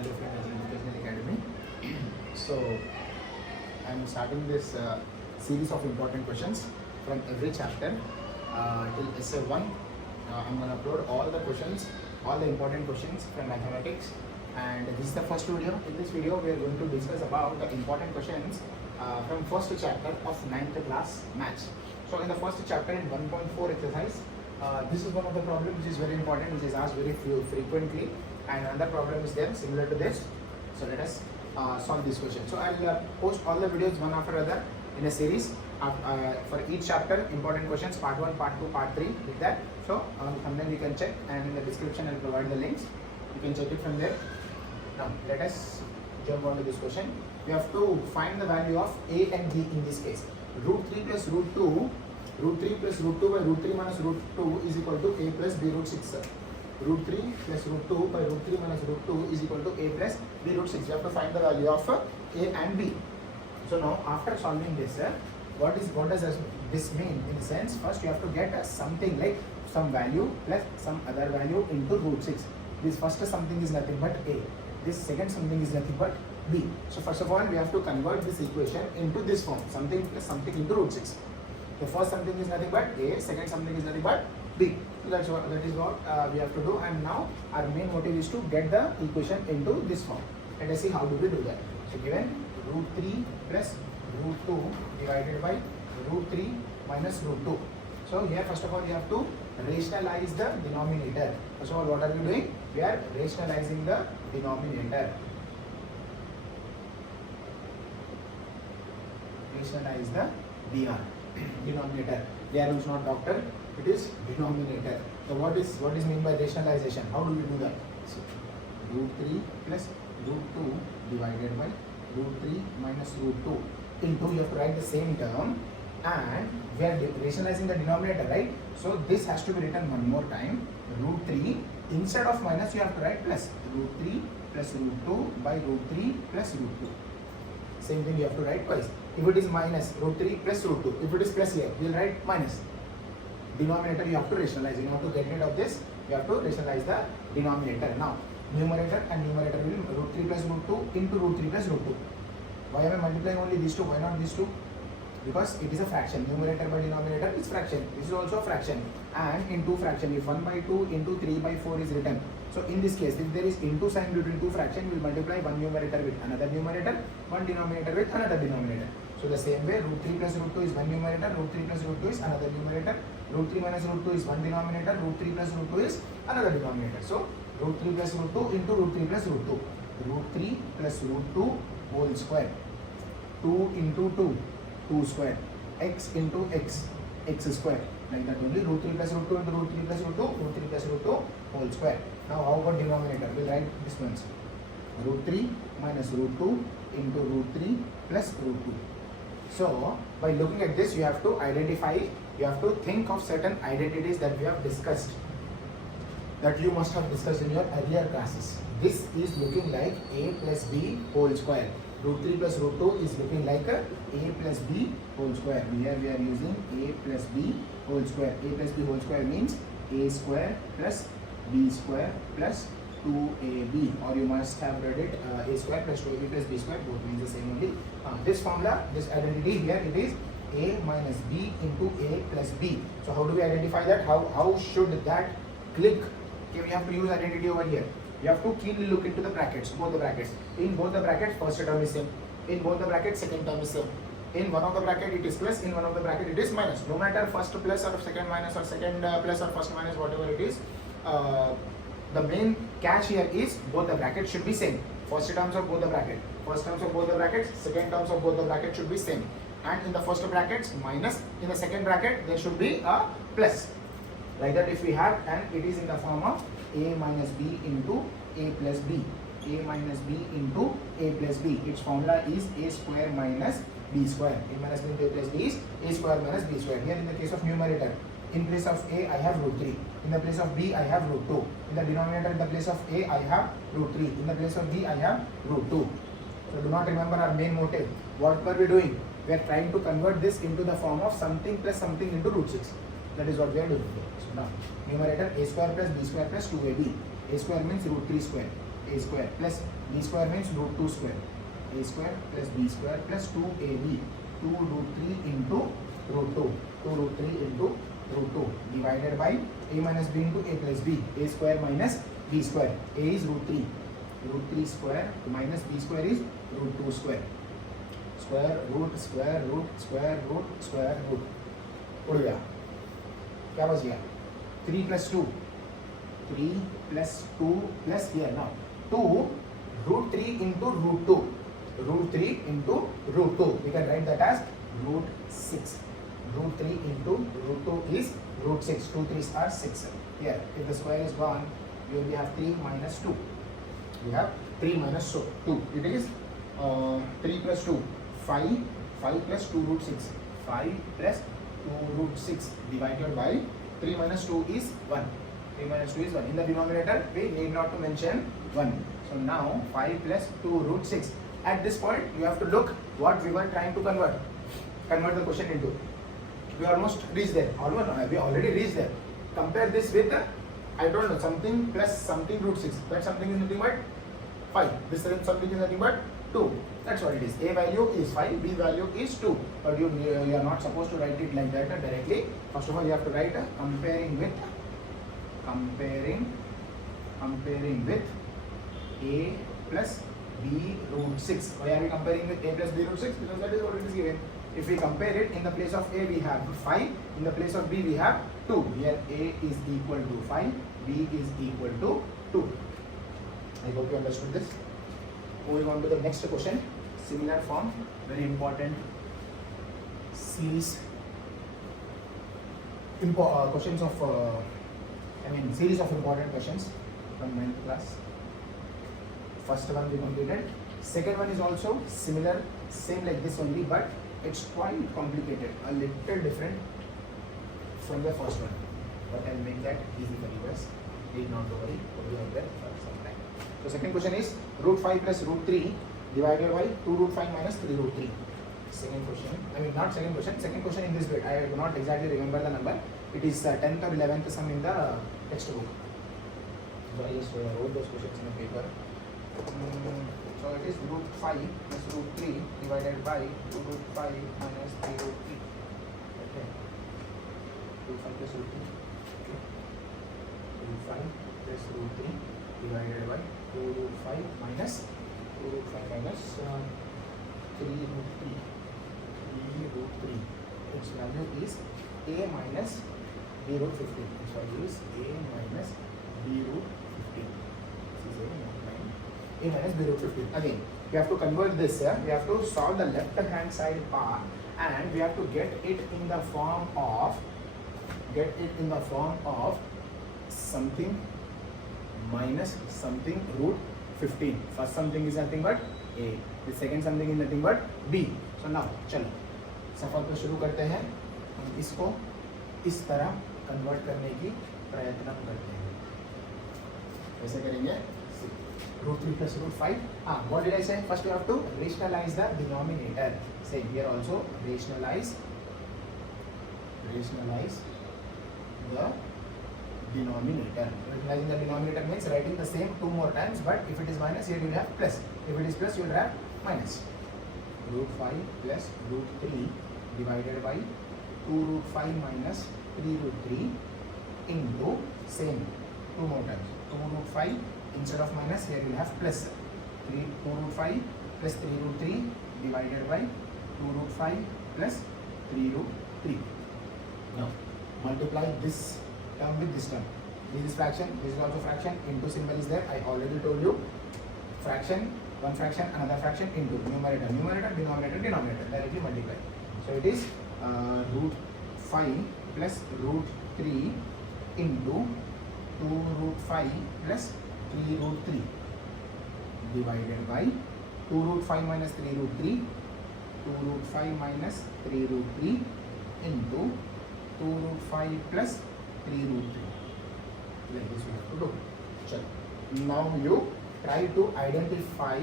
Hello friends, Educational Academy. So I'm starting this series of important questions from every chapter till essay 1. I'm going to upload all the questions, all the important questions from mathematics, and this is the first video. In this video we are going to discuss about the important questions from first chapter of 9th class maths. So in the first chapter in 1.4 exercise, this is one of the problems which is very important, which is asked very frequently, and another problem is there similar to this. So let us solve this question. So I'll post all the videos one after other in a series for each chapter, important questions, part 1, part 2, part 3, like that. So on the thumbnail you can check, and in the description I'll provide the links. You can check it from there. Now let us jump on to this question. We have to find the value of a and b in this case. Root 3 plus root 2, root 3 plus root 2 by root 3 minus root 2 is equal to a plus b root 6. Root 3 plus root 2 by root 3 minus root 2 is equal to a plus b root 6. You have to find the value of a and b. So now after solving this, what does this mean? In the sense, first you have to get something like some value plus some other value into root 6. This first something is nothing but a. This second something is nothing but b. So first of all we have to convert this equation into this form, something plus something into root 6. The first something is nothing but a, second something is nothing but b. So that is what we have to do, and now our main motive is to get the equation into this form. Let us see how do we do that. So given root 3 plus root 2 divided by root 3 minus root 2. So here first of all you have to rationalize the denominator. First of all, what are we doing? We are rationalizing the denominator. Rationalize the denominator. There is not doctor, it is denominator. So what is meant by rationalization? How do we do that? So root 3 plus root 2 divided by root 3 minus root 2 into, you have to write the same term, and we are rationalizing the denominator, right? So this has to be written one more time. Root 3, instead of minus you have to write plus. Root 3 plus root 2 by root 3 plus root 2. Same thing you have to write twice. If it is minus, root 3 plus root 2. If it is plus here, you will write minus. Denominator you have to rationalize. In order to get rid of this, you have to rationalize the denominator. Now, numerator and numerator will be root 3 plus root 2 into root 3 plus root 2. Why am I multiplying only these two? Why not these two? Because it is a fraction. Numerator by denominator is fraction. This is also a fraction. And into fraction, if 1 by 2 into 3 by 4 is written. So in this case, if there is into sign between two fractions, we will multiply one numerator with another numerator, one denominator with another denominator. So the same way, root 3 plus root 2 is one numerator, root 3 plus root 2 is another numerator, root 3 minus root 2 is one denominator, root 3 plus root 2 is another denominator. So root 3 plus root 2 into root 3 plus root 2. Root 3 plus root 2 whole square. 2 into 2, 2 square. X into x, x square. Like that only. Root 3 plus root 2 into root 3 plus root 2, root 3 plus root 2 whole square. Now how about denominator? We'll write this one. Root 3 minus root 2 into root 3 plus root 2. So by looking at this, you have to identify, you have to think of certain identities that we have discussed, that you must have discussed in your earlier classes. This is looking like a plus b whole square. Root 3 plus root 2 is looking like a plus b whole square. Here we are using a plus b whole square. A plus b whole square means a square plus b square plus 2ab, or you must have read it a square plus 2ab plus b square, both means the same only. This formula, this identity here, it is a minus b into a plus b. So how do we identify that? How should that click? Okay, we have to use identity over here. You have to keenly look into the brackets, both the brackets. In both the brackets, first term is same. In both the brackets, second term is same. In one of the bracket it is plus, in one of the bracket it is minus. No matter first plus or second minus or second plus or first minus, whatever it is, the main catch here is both the brackets should be same. First terms of both the bracket, first terms of both the brackets, second terms of both the brackets should be same. And in the first brackets minus, in the second bracket there should be a plus. Like that if we have, and it is in the form of a minus b into a plus b. A minus b into a plus b. Its formula is a square minus b square. A minus b into a plus b is a square minus b square. Here in the case of numerator, in place of a I have root 3. In the place of b I have root 2. In the denominator, in the place of a I have root 3. In the place of b I have root 2. So do not remember our main motive. What were we doing? We are trying to convert this into the form of something plus something into root 6. That is what we are doing. So now numerator a square plus b square plus 2ab. A square means root 3 square. a square plus b square means root 2 square. A square plus b square plus 2ab. 2 root 3 into root 2. 2 root 3 into root 2 divided by a minus b into a plus b. A square minus b square. A is root 3. Root 3 square minus b square is root 2 square. Square root square root square root square root. उड़ गया, क्या बच गया? 3 plus 2. 3 plus 2 plus here now 2 root 3 into root 2. Root 3 into root 2. We can write that as root 6. Root 3 into root 2 is root 6. 2 3s are 6. Here, if the square is gone, you will have 3 minus 2. We have 3 minus 2. It is 3 plus 2, 5. 5 plus 2 root 6. 5 plus 2 root 6 divided by 3 minus 2 is 1. 3 minus 2 is 1. In the denominator, we need not to mention 1. So now 5 plus 2 root 6. At this point, you have to look what we were trying to convert. Convert the question into. We almost reached there. We already reached there. Compare this with, I don't know, something plus something root 6. That something is nothing but 5. This something is nothing but 2. That's what it is. A value is 5, B value is 2. But you are not supposed to write it like that directly. First of all, you have to write comparing with A plus B root 6. Why are we comparing with A plus B root 6? Because that is what it is given. If we compare it, in the place of A we have 5, in the place of B we have 2. Here A is equal to 5, B is equal to 2. I hope you understood this. Moving on to the next question. Similar form, very important series. Questions of, series of important questions from 9th class. First one we completed. Second one is also similar, same like this only, but it's quite complicated, a little different from the first one. But I'll make that easy for you guys. Need not to worry, we'll be out there for some time. So second question is root 5 plus root 3 divided by 2 root 5 minus 3 root 3. Second question, not second question, second question in this bit. I do not exactly remember the number. It is 10th or 11th sum in the textbook. So I just wrote those questions in the paper. So it is root 5 plus root 3 divided by 2 root 5 minus 3 root 3. Okay. Root 5 plus root 3. Okay. Root 5 plus root 3 divided by 2 root 5 minus 2 root 5 minus 3 root 3. 3 root 3. Its value is A minus B root 15. Its value is A minus B root 15. This is A minus B root 15. Again, we have to convert this. We have to solve the left hand side part, and we have to get it in the form of something minus something root 15. First something is nothing but A. The second something is nothing but B. So now चलो सफर को शुरू करते हैं. हम इसको इस तरह convert करने की प्रयत्न करते हैं. कैसे करेंगे? Root 3 plus root 5. What did I say? First you have to rationalize the denominator. Same here also, rationalize the denominator. Rationalizing the denominator means writing the same 2 more times, but if it is minus, here you will have plus. If it is plus, you will have minus. Root 5 plus root 3 divided by 2 root 5 minus 3 root 3 into same 2 more times. 2 root 5 instead of minus, here you will have plus. 2 root 5 plus 3 root 3 divided by 2 root 5 plus 3 root 3. Now multiply this term with this term. This is fraction, this is also fraction. Into symbol is there. I already told you. Fraction, one fraction, another fraction, into numerator, denominator. Directly multiply. So it is root 5 plus root 3 into 2 root 5 plus 3 root 3 divided by 2 root 5 minus 3 root 3, 2 root 5 minus 3 root 3 into 2 root 5 plus 3 root 3. Like this we have to do. Check. Now you try to identify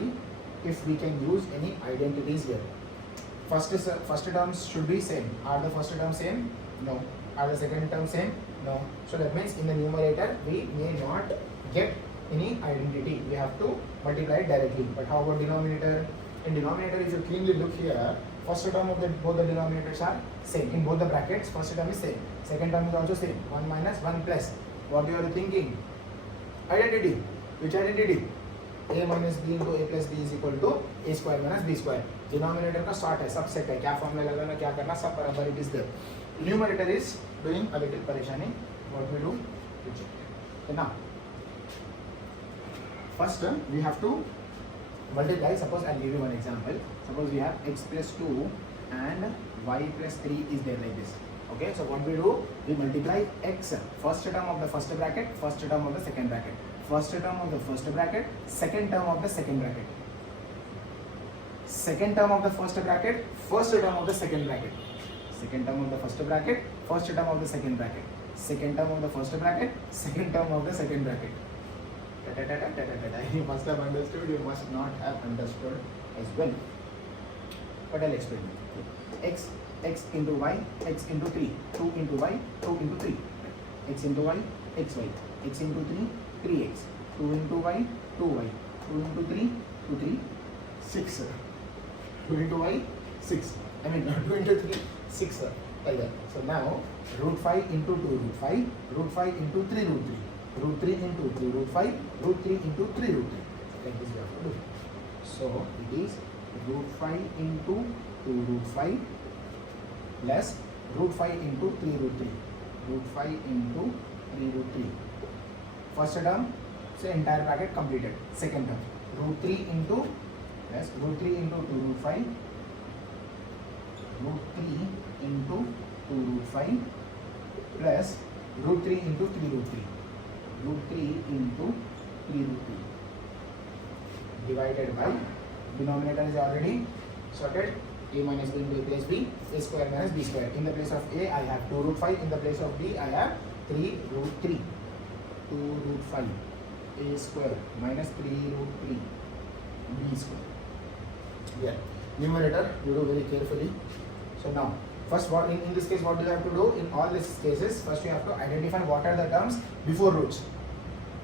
if we can use any identities here. First terms should be same. Are the first term same? No. Are the second term same? No. So that means in the numerator we may not get any identity, we have to multiply it directly. But how about denominator? In denominator, if you cleanly look here, first term of both the denominators are same. In both the brackets, first term is same. Second term is also same. 1 minus 1 plus. What you are thinking? Identity. Which identity? A minus b into a plus b is equal to a square minus b square. Denominator का short है, subset है. क्या formula लगाना, क्या करना, सब बराबर it is there. Numerator is doing a little परेशानी. What we do? So now, first we have to multiply. Suppose I'll give you one example. Suppose we have x plus 2 and y plus 3 is there like this. Okay, so what we do? We multiply x, first term of the first bracket, first term of the second bracket. First term of the first bracket, second term of the second bracket. Second term of the first bracket, first term of the second bracket. Second term of the first bracket, first term of the second bracket. Second term of the first bracket, second term of the second bracket. You must have understood, you must not have understood as well. But I'll explain it. X into y, x into 3, 2 into y, 2 into 3. X into y, xy. X into 3, 3x. 2 into y, 2y. 2 into 3, 2, 3, 6. 2 into y, 6. 2 into 3, 6. Like that. So now, root 5 into 2 root 5, root 5 into 3 root 3, root 3 into 3 root 5, root 3 into 3 root 3. Like this we have to do. So it is root 5 into 2 root 5 plus root 5 into 3 root 3. Root 5 into 3 root 3. First term, so entire bracket completed. Second term, root 3 into plus root 3 into 2 root 5, root 3 into 2 root 5 plus root 3 into 3 root 3. Root 3 into 3 root 3 divided by, denominator is already sorted, a minus b into a plus b, a square minus b square. In the place of a, I have 2 root 5. In the place of b, I have 3 root 3. 2 root 5, a square minus 3 root 3, b square. Yeah. Numerator, you do very carefully. So now, first what in this case, what do you have to do? In all these cases, first you have to identify what are the terms before roots.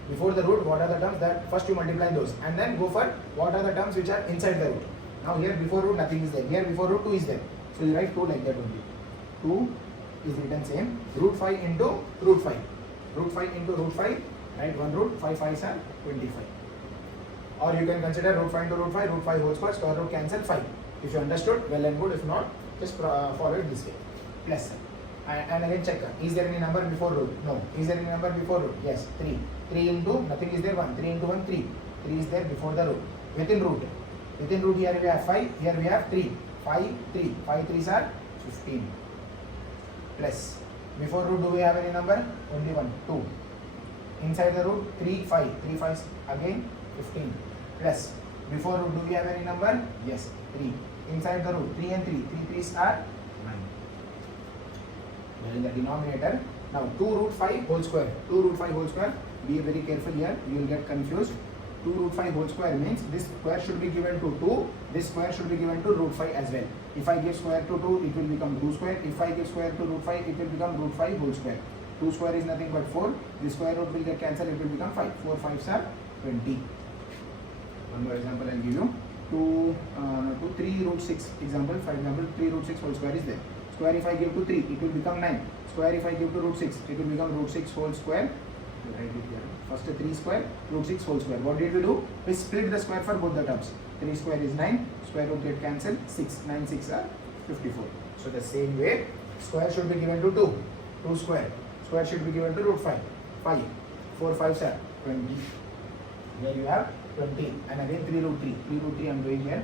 Before the root, what are the terms that first you multiply those, and then go for what are the terms which are inside the root. Now here before root nothing is there. Here before root 2 is there. So you write 2 like that only. 2 is written same. Root 5 into root 5. Root 5 into root 5. Right, 1 root, 5 5s are 25. Or you can consider root 5 into root 5, root 5 whole square, square root cancel 5. If you understood, well and good. If not, just follow it this way. Plus. And again check. Is there any number before root? No. Is there any number before root? Yes. 3. 3 into, nothing is there, 1. 3 into 1, 3. 3 is there before the root. Within root. Within root here we have 5, here we have 3. 5, 3. 5 3s are 15. Plus. Before root do we have any number? Only 1, 2. Inside the root 3, 5. 3 5s again 15. Plus. Before root do we have any number? Yes, 3. Inside the root 3 and 3. 3 3s are 9. Well, in the denominator, now 2 root 5 whole square. 2 root 5 whole square. Be very careful here, you will get confused. 2 root 5 whole square means this square should be given to 2, this square should be given to root 5 as well. If I give square to 2, it will become 2 square. If I give square to root 5, it will become root 5 whole square. 2 square is nothing but 4. The square root will get cancelled, it will become 5. 4 5s are 20. One more example I will give you. 3 root 6 example. For example, 3 root 6 whole square is there. Square if I give to 3, it will become 9. Square if I give to root 6, it will become root 6 whole square. Write it here. First 3 square, root 6 whole square. What did we do? We split the square for both the terms. 3 square is 9, square root get cancelled, 6, 9 6 are 54. So the same way, square should be given to 2, 2 square. Square should be given to root 5, 5. 4 5s are 20. Here you have 20. And again 3 root 3. 3 root 3 I am doing here.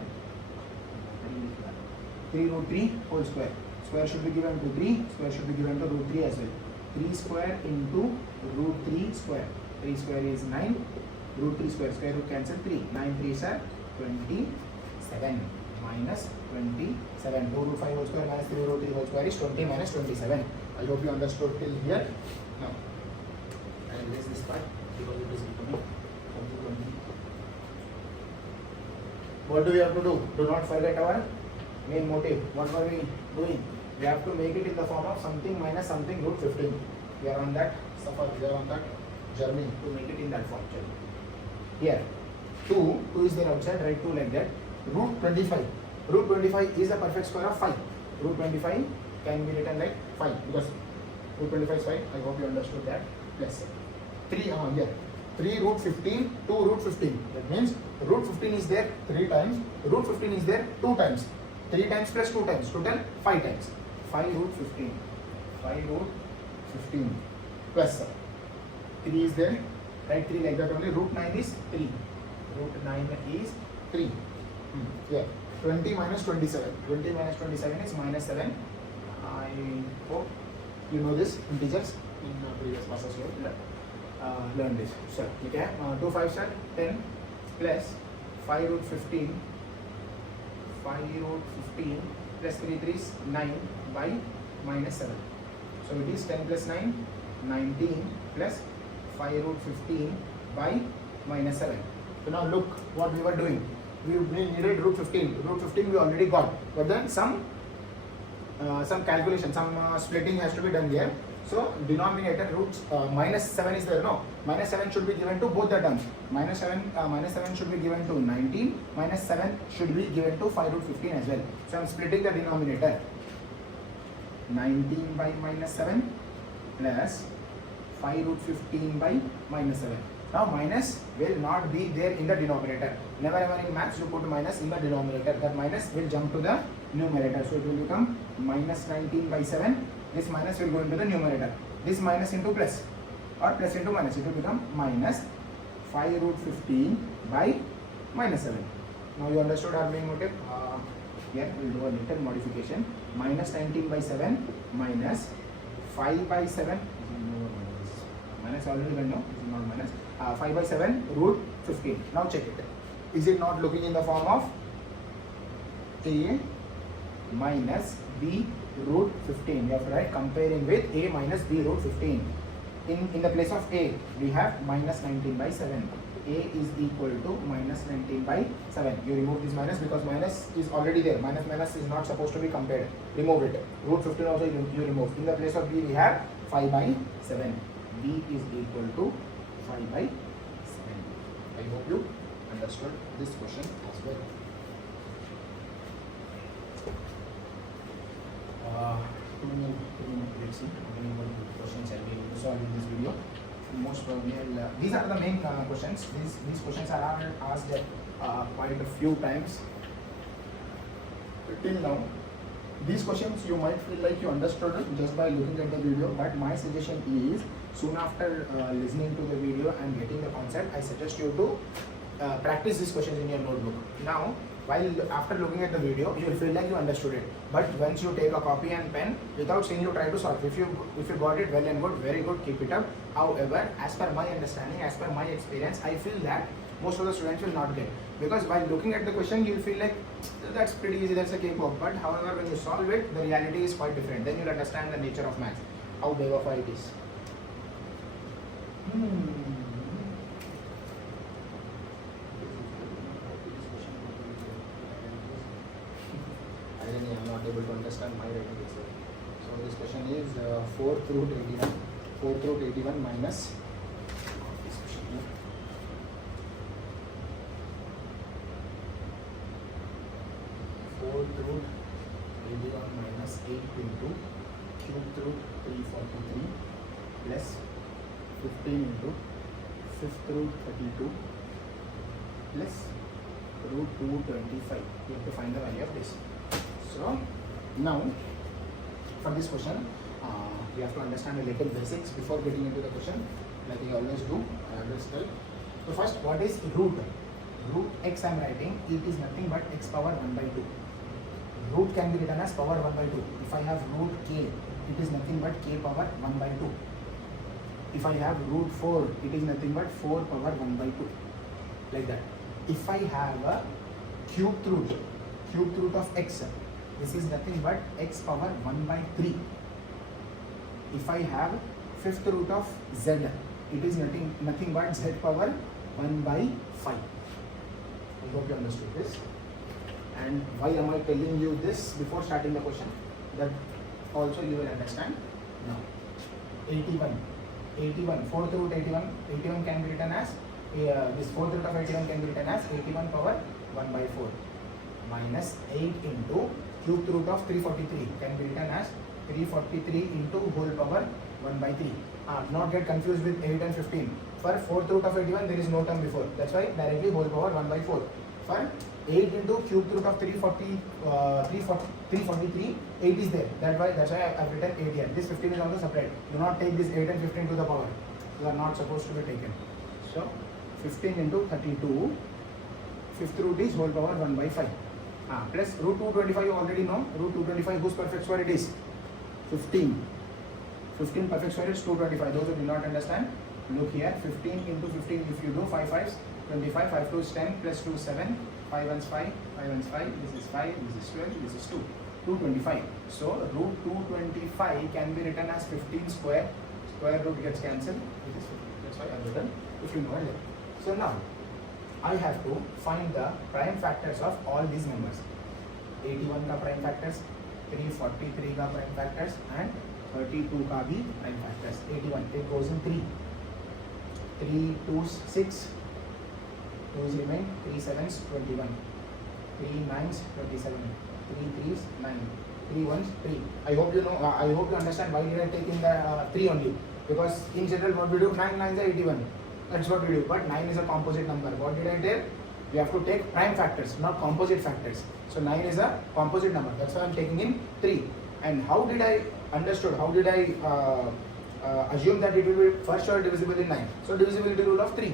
3 root 3 whole square. Square should be given to 3, square should be given to root 3 as well. 3 square into root 3 square. 3 square is 9, root 3 square, square root cancel 3. 9 3s are 27 minus 27. 2 root 5 whole square minus 3 root 3 whole square is 20 minus 27. I hope you understood till here. Now, I will erase this part because it is becoming complicated. What do we have to do? Do not forget our main motive. What were we doing? We have to make it in the form of something minus something root 15. We are on that suffer, we are on that journey to make it in that form. here. 2 is there outside, write 2 like that. Root 25. Root 25 is the perfect square of 5. Root 25 can be written like 5 because root 25 is 5. I hope you understood that. Plus 3 here. 3 root 15, 2 root 15. That means root 15 is there 3 times, root 15 is there 2 times. 3 times plus 2 times, total 5 times. 5 root 15. 5 root 15 plus 3 is there. Write 3 like that only. Root 9 is 3. Root 9 is 3. Yeah. 20 minus 27. 20 minus 27 is minus 7. I hope you know this integers in previous classes you have learned this. So, okay. 2 5 are 10 plus 5 root 15. 5 root 15 plus 3 3 is 9 by minus 7. So it is 10 plus 9, 19 plus 5 root 15 by minus 7. So now look what we were doing. We needed root 15. Root 15 we already got. But then some calculation, some splitting has to be done here. So denominator roots minus 7 is there, no? Minus 7 should be given to both the terms. Minus 7 should be given to 19. Minus 7 should be given to 5 root 15 as well. So I am splitting the denominator. 19 by minus 7 plus 5 root 15 by minus 7. Now minus will not be there in the denominator. Never ever in maths you put minus in the denominator. That minus will jump to the numerator. So it will become minus 19 by 7. This minus will go into the numerator. This minus into plus or plus into minus. It will become minus 5 root 15 by minus 7. Now you understood our main motive. Here we will do a little modification. Minus 19 by 7 minus 5 by 7. Minus already done, no? This is not minus. 5 by 7 root 15. Now check it. Is it not looking in the form of a minus b root 15? You have to write comparing with a minus b root 15. In the place of a, we have minus 19 by 7. A is equal to minus 19 by 7. You remove this minus because minus is already there. Minus is not supposed to be compared. Remove it. Root 15 also you remove. In the place of b, we have 5 by 7. B is equal to 5 by 7. I hope you understood this question as well. Let's see how many more questions I will solve in this video. Most probably, these are the main questions. These questions are asked quite a few times till now. These questions you might feel like you understood it just by looking at the video, but my suggestion is soon after listening to the video and getting the concept, I suggest you to practice these questions in your notebook. Now, after looking at the video, you will feel like you understood it. But once you take a copy and pen, without seeing, you try to solve. If you got it, well and good, very good, keep it up. However, as per my understanding, as per my experience, I feel that most of the students will not get. Because while looking at the question, you will feel like that's pretty easy, that's a cakewalk. But however, when you solve it, the reality is quite different. Then you'll understand the nature of maths, how big of it is. I'm not able to understand my writing itself. So this question is 4th root 81. 4th root 81 minus this question here. 4th root 81 minus 8 into cubed root 343 plus 15 into 5th root 32 plus root 225. You have to find the value of this. So now for this question, we have to understand a little basics before getting into the question, like I always do. So first, what is root? Root x I am writing, it is nothing but x power 1 by 2. Root can be written as power 1 by 2. If I have root k, it is nothing but k power 1 by 2. If I have root 4, it is nothing but 4 power 1 by 2. Like that. If I have a cubed root of x, this is nothing but x power 1 by 3. If I have 5th root of z, it is nothing but z power 1 by 5. I hope you understood this. And why am I telling you this before starting the question? That also you will understand now. 81, 4th root 81 can be written as this fourth root of 81 can be written as 81 power 1 by 4 minus 8 into cubed root of 343 can be written as 343 into whole power 1 by 3. Not get confused with 8 and 15. For fourth root of 81 there is no term before. That's why directly whole power 1 by 4. For 8 into cubed root of 343, 8 is there. That's why I have written 8 here. This 15 is also separate. Do not take this 8 and 15 to the power. They are not supposed to be taken. So 15 into 32, fifth root is whole power 1 by 5. Plus root 225 you already know. Root 225 whose perfect square it is? 15. 15 perfect square is 225. Those who do not understand, look here. 15 into 15 if you do 5 5s 25, 5 2 is 10, plus 2 is 7, 5 1 is 5, 5 1 is 5, this is 5, this is 12, this is 2, 225. So root 225 can be written as 15 square, square root gets cancelled, this is 15. That's why I have written if you know it. So now I have to find the prime factors of all these numbers. 81 का prime factors, 343 का prime factors and 32 का भी prime factors. 81 it goes in 3, 3 2s 6, 2's remain, 3 7's 21, 3 9's 27, 3 3's 9, 3 1's 3. I hope you know. I hope you understand why did I take in the 3 only, because in general what we do 9 9's are 81. That's what we do. But 9 is a composite number. What did I tell? We have to take prime factors, not composite factors. So 9 is a composite number. That's why I'm taking in 3. And how did I understood? How did I assume that it will be first order divisible in 9? So divisibility rule of 3.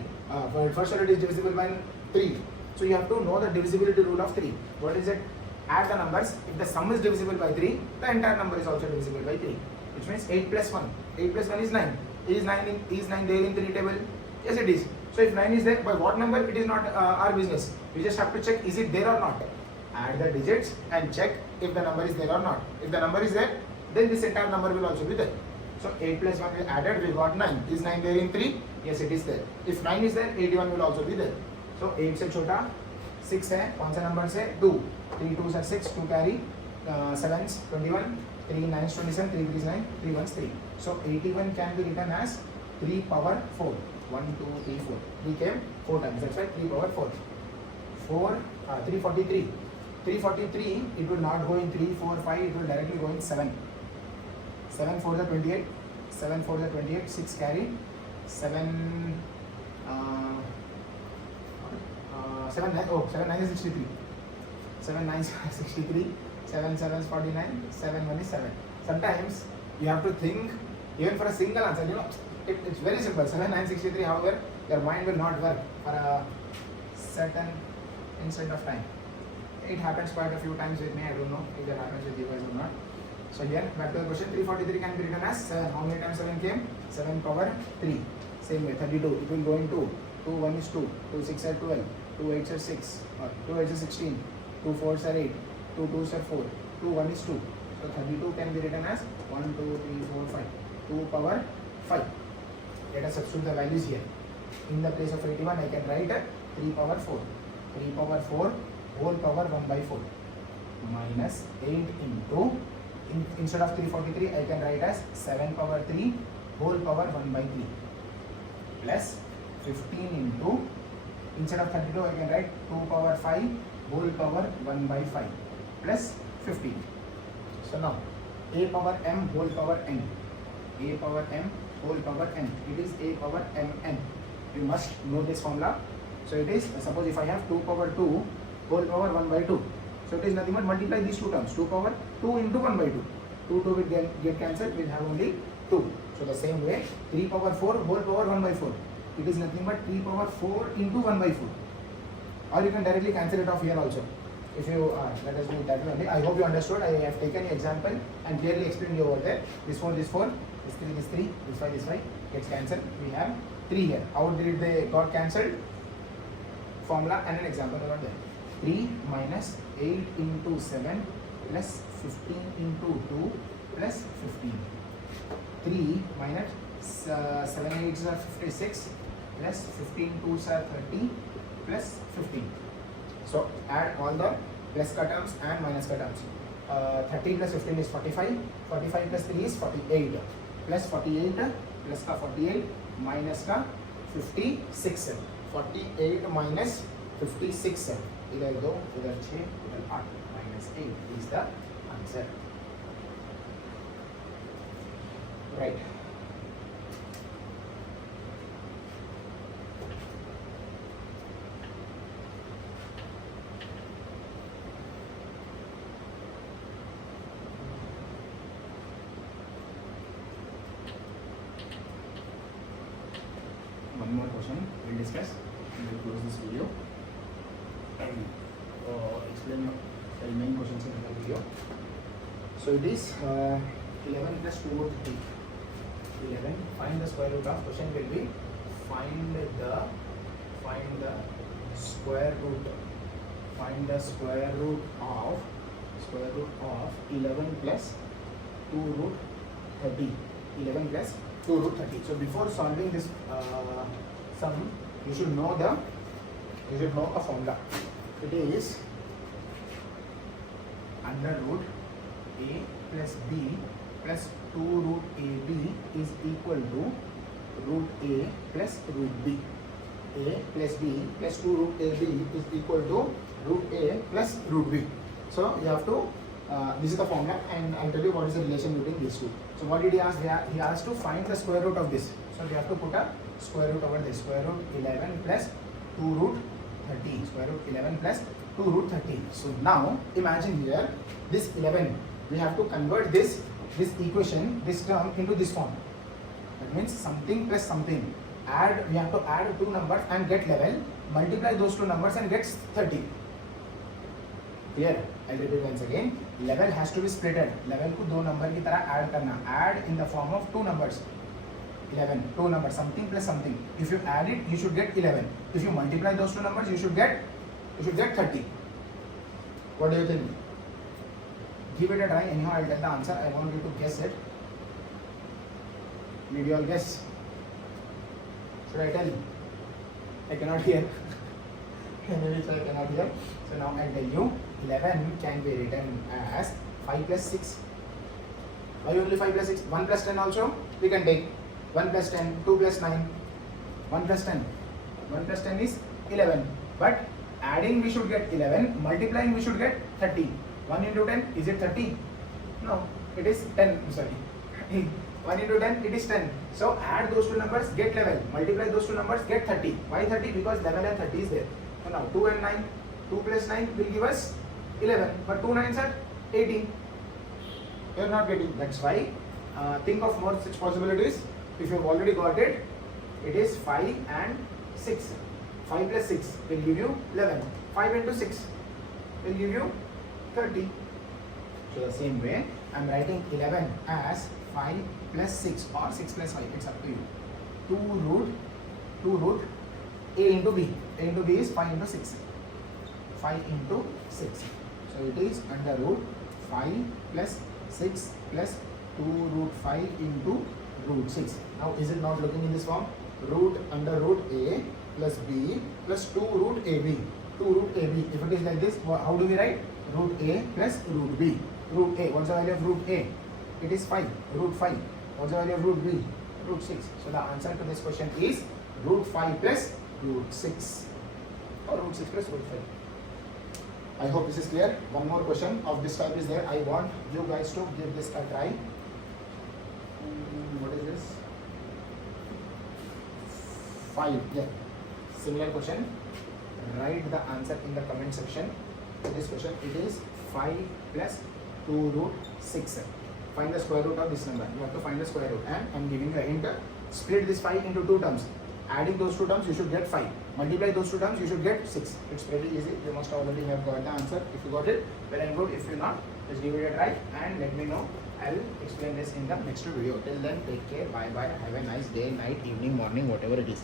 First order is divisible by 3. So you have to know the divisibility rule of 3. What is it? Add the numbers. If the sum is divisible by 3, the entire number is also divisible by 3. Which means 8 plus 1. 8 plus 1 is 9. Is 9 there in 3 table? Yes, it is. So if 9 is there, by what number? It is not our business. We just have to check is it there or not. Add the digits and check if the number is there or not. If the number is there, then this entire number will also be there. So 8 plus 1 is added, we got 9. Is 9 there in 3? Yes, it is there. If 9 is there, 81 will also be there. So 8 से छोटा 6 है, कौन सा number से? 2. 3 2s are 6, 2 carry, 7's 21, 3 9's 27, 3 3's 9, 3 1's 3. So 81 can be written as 3 power 4. 1 2 3 4. We came 4 times. That's why 3 power 4. 343. 343, it will not go in 3, 4, 5, it will directly go in 7. 7 4 is 28, 7 4 is 28, 6 carry, 7 9 is 63, 7 9 is 63, 7 7 is 49, 7 1 is 7. Sometimes you have to think even for a single answer, you know, it's very simple. 7 9 63, however, your mind will not work for a certain instant of time. It happens quite a few times with me. I don't know if that happens with you guys or not. So here, back to the question. 343 can be written as 7. How many times 7 came? 7 power 3. Same way, 32. It will go in 2. 2 1 is 2. 2 6 are 12. 2 8 are 6. 2 8 is 16. 2 4s are 8. 2 2s are 4. 2 1 is 2. So 32 can be written as 1 2 3 4 5. 2 power 5. Let us substitute the values here. In the place of 81, I can write 3 power 4. 3 power 4 whole power 1 by 4 minus 8 into, instead of 343, I can write as 7 power 3 whole power 1 by 3 plus 15 into, instead of 32, I can write 2 power 5 whole power 1 by 5 plus 15. So now, a power m whole power n. A power m whole power n. It is a power mn. You must know this formula. So it is, suppose if I have 2 power 2 whole power 1 by 2. So it is nothing but multiply these two terms. 2 power 2 into 1 by 2. 2 will get cancelled. We'll have only 2. So the same way, 3 power 4 whole power 1 by 4. It is nothing but 3 power 4 into 1 by 4. Or you can directly cancel it off here also. If you, let us do it that way. I hope you understood. I have taken an example and clearly explained you over there. This 4, this 4, this 3, this 3, this 5, this 5 gets cancelled. We have 3 here. How did they got cancelled? Formula and an example over there. 3 minus 8 into 7 plus 15 into 2 plus 15. 3 minus 7 8s are 56 plus 15 2s are 30 plus 15. So add all the plus ka terms and minus ka terms. 30 plus 15 is 45. 45 plus 3 is 48. Plus 48 plus ka 48 minus ka 56. 48 minus 56 है, इधर 2 इधर 6 इधर 8 minus 8 is the answer. Right. One more question we'll discuss and we'll close this video and explain the remaining questions in the video. So it is 11 plus 2 root 3. 11. Find the square root of. Question will be find the square root. Find the square root of 11 plus 2 root 30. 11 plus 2 root 30. So before solving this sum, you should know a formula. It is under root a plus b plus 2 root ab is equal to root a plus root b. A plus b plus 2 root ab is equal to root a plus root b. So you have to this is the formula, and I'll tell you what is the relation between these two. So what did he ask? He asked to find the square root of this. So we have to put a square root over this. Square root 11 plus 2 root 30. Square root 11 plus 2 root 30. So now imagine here this 11. We have to convert this equation, this term into this form. That means something plus something. We have to add two numbers and get 11. Multiply those two numbers and get 30. Here, I'll repeat once again. 11 has to be splitted. 11 को दो number की तरह add करना. Add in the form of two numbers. 11, two numbers, something plus something. If you add it, you should get 11. If you multiply those two numbers, you should get 30. What do you think? Give it a try. Anyhow, I'll tell the answer. I want you to guess it. Did you all guess? Should I tell? I cannot hear. Anyway, so I cannot hear. So now I tell you, 11 can be written as 5 plus 6. Why only 5 plus 6? 1 plus 10 also we can take. 1 plus 10, 2 plus 9, 1 plus 10. 1 plus 10 is 11. But adding we should get 11, multiplying we should get 30. 1 into 10, is it 30? No, it is 10. Sorry. 1 into 10, it is 10. So add those two numbers, get 11. Multiply those two numbers, get 30. Why 30? Because 11 and 30 is there. So now 2 and 9, 2 plus 9 will give us 11. But 2 9s are 18. You are not getting. That's why think of more such possibilities. If you have already got it, it is 5 and 6. 5 plus 6 will give you 11. 5 into 6 will give you 30. So the same way, I am writing 11 as 5 plus 6 or 6 plus 5. It's up to you. 2 root a into b. A into b is 5 into 6. 5 into 6. So it is under root 5 plus 6 plus 2 root 5 into root 6. Now is it not looking in this form? Root under root a plus b plus 2 root ab. 2 root ab. If it is like this, how do we write? Root a plus root b. Root a. What's the value of root a? It is 5. Root 5. What's the value of root b? Root 6. So the answer to this question is root 5 plus root 6. Or root 6 plus root 5. I hope this is clear. One more question of this type is there. I want you guys to give this a try. What is this? 5. Yeah. Similar question. Write the answer in the comment section. This question, it is 5 plus 2 root 6. Find the square root of this number. You have to find the square root, and I am giving you a hint. Split this 5 into two terms. Adding those two terms, you should get 5. Multiply those two terms, you should get 6. It's very easy. You must already have got the answer. If you got it, well and good. If you not, just give it a try and let me know. I'll explain this in the next video. Till then, take care. Bye bye. Have a nice day, night, evening, morning, whatever it is.